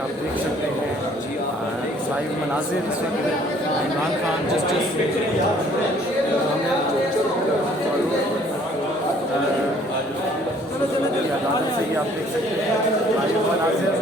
आप देख सकते हैं लाइव मनाजिर इस वक्त इमरान खान जस्टिस अदालत से ही आप देख सकते हैं लाइव मनाजिर।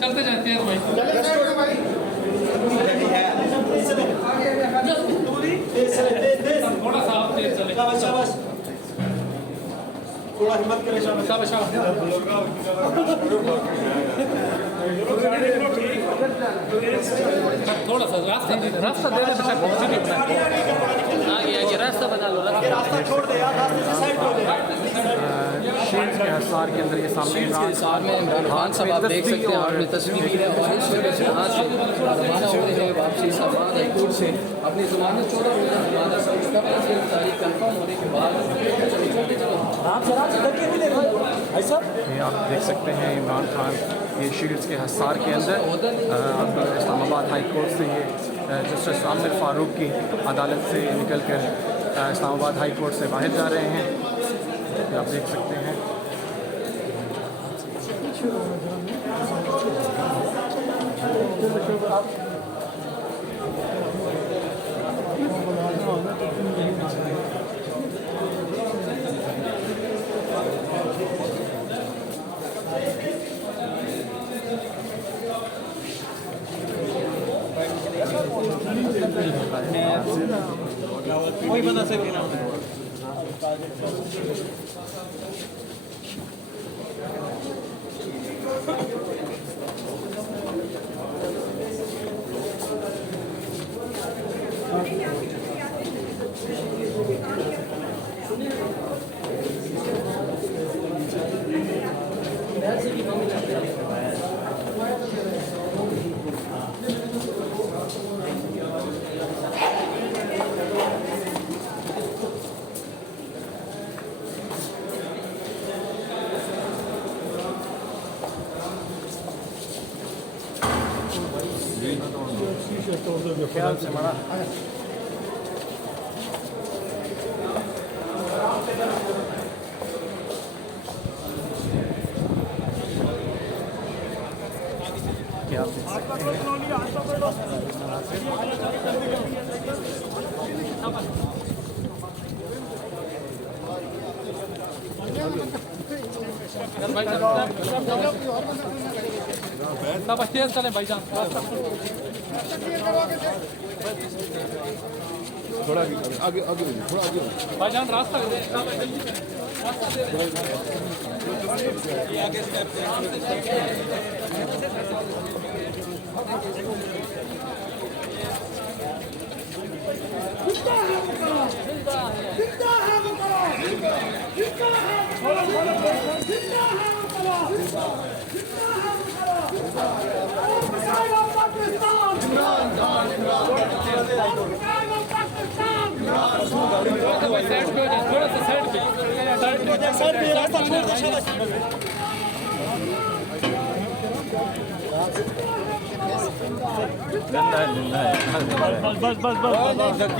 चलते जाते हैं भाई थोड़ा सा आप तेज चले थोड़ा हिम्मत करें शाबाश थोड़ा सा रास्ता दे दे आगे रास्ता बना लो रास्ता छोड़ दे यार, रास्ते से साइड हो जाए। शील्ड के हिसार के अंदर ये सामने इमरान खान साहब आप देख सकते हैं आपने तस्वीर है और इस वजह से यहाँ से रवाना हो रहे हैं वापसी इस्लामाबाद हाईकोर्ट से अपनी ज़मानत 14 रोज़ा ज़मानत से तारीख कन्फर्म होने के बाद ये आप देख सकते हैं इमरान खान ये शील्ड्स के हिसार के अंदर अब इस्लामाबाद हाई कोर्ट से ये जस्टिस आमिर फ़ारूक की अदालत से निकल कर इस्लामाबाद हाई कोर्ट से बाहर जा रहे हैं। ये आप देख सकते हैं वही बता सके ना ख्याल से मना क्या आप देख सकते शाबाश तेज चले भाईजान थोड़ा आगे आगे थोड़ा आगे भाईजान रास्ता दे थोड़ा सा साइड पे रास्ता छोड़ दे गंदा है बस बस बस